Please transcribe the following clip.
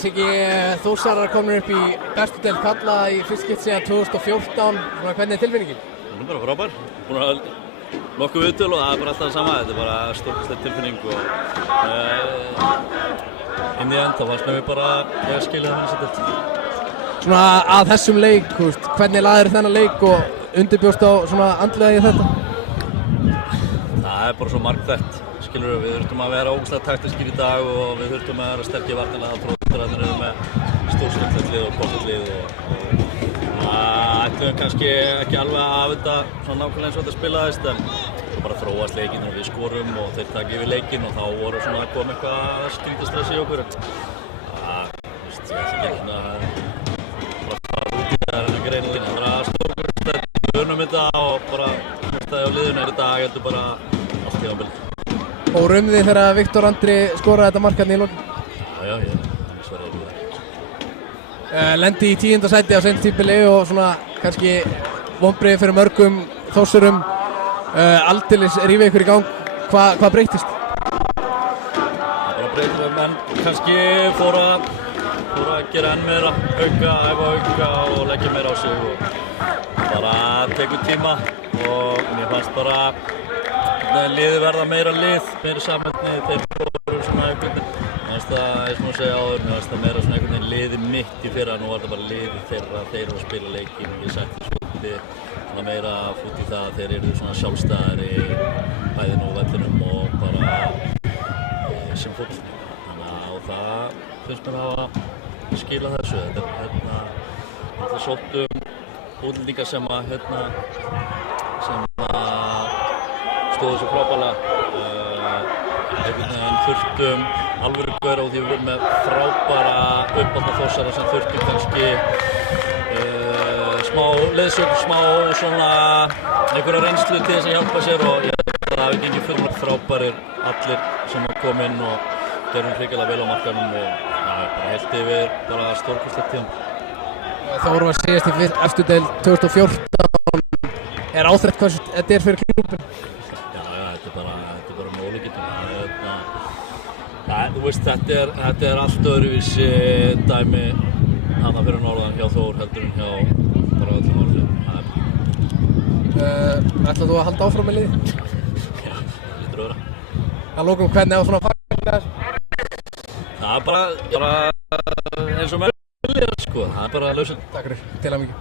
Siggi, Þórsarar komnir upp í bestu deild karla í fyrst skipti síðan 2014. Hvernig er tilfinningin? Hún er bara frábær. Búin að nokkuð viðtöl og það er bara alltaf það sama. Þetta er bara stórkostleg tilfinning og inn í enda fannst mér bara ég skilja það með þessi deild. Svona að þessum leik, hvernig laðir þennan leik og undirbjóst á svona andlega í þetta? Það er bara svo margþætt. Skilur við þurftum að vera ógeðslega taktískir í dag og við þurftum að vera sterkir varnarlega og prófumdrarnir eru með stórskemmtilegt lið og boltalið og ætlum kannski ekki alveg að hafa þetta svona nákvæmlega eins og þetta spilaðist en svo bara þróast leikinn og við skorum og þeir taka yfir leikinn og þá voru svona að koma eitthvað skyndistress í okkur. Ég ætla ekki að fara út í það en ekki reyna þín. Það er stórkostlegt, við unnum þetta og bara hlustaði á liðinu í dag heldur bara allt tímabilið. Og rumði þegar Viktor Andri skoraði þetta mark hérna í lokin? Já, svarði ekki það. Lendi í 10. sæti á seinna tímabili og svona kannski vonbrigði fyrir mörgum Þórsurum. Aldeilis rífið ykkur í gang. Hvað breyttist? Það bara breytist að menn kannski fóru að gera enn meira, æfa og leggja meira á sig og bara tekur tíma og mér fannst bara liðið verða meira samheldni, þeir fóru svona einhvern veginn. Mér finnst það, eins og maður segja áður, mér finnst það meira svona einhvern veginn liðið mitt í fyrra, nú var það bara liðið þeirra, þeir eru að spila leikinn og ég sætti svolítið svona meira fút í það að þeir eru svona sjálfstæðari bæðin og vellinum og bara sem fótbolti. Þannig að það finnst mér að hafa skilað þessu. Þetta er alltaf sóttum útlendingar sem stóðu svo frábærlega. Einhvern veginn þurftum alvöru gaura og því við vorum með frábæra uppalda Þórsara sem þurftum kannski smá leiðsögn, smá svona einhverja reynslu til þess að hjálpa sér og ég held að það hafi gengið fullkomlega frábærir allir sem komu inn og gerðum hrikalega vel á markanum og bara heilt yfir bara stórkostlegt tímabil. Það vorum að segjast í efstu deild 2014. Er áþrætt hvað þetta er fyrir klúbbinn? Þetta er bara með ólíkindum. Þú veist, þetta er allt öðruvísi dæmi þarna fyrir norðan hjá Þór heldur en hjá bara öllum orðum. Ætlar þú að halda áfram með liðið? Já, lítur öðra. Að lokum, hvernig á svona fagna þessu? Það er bara eins og með liðið, sko. Það er bara lausinn. Takk fyrir, til að mikið.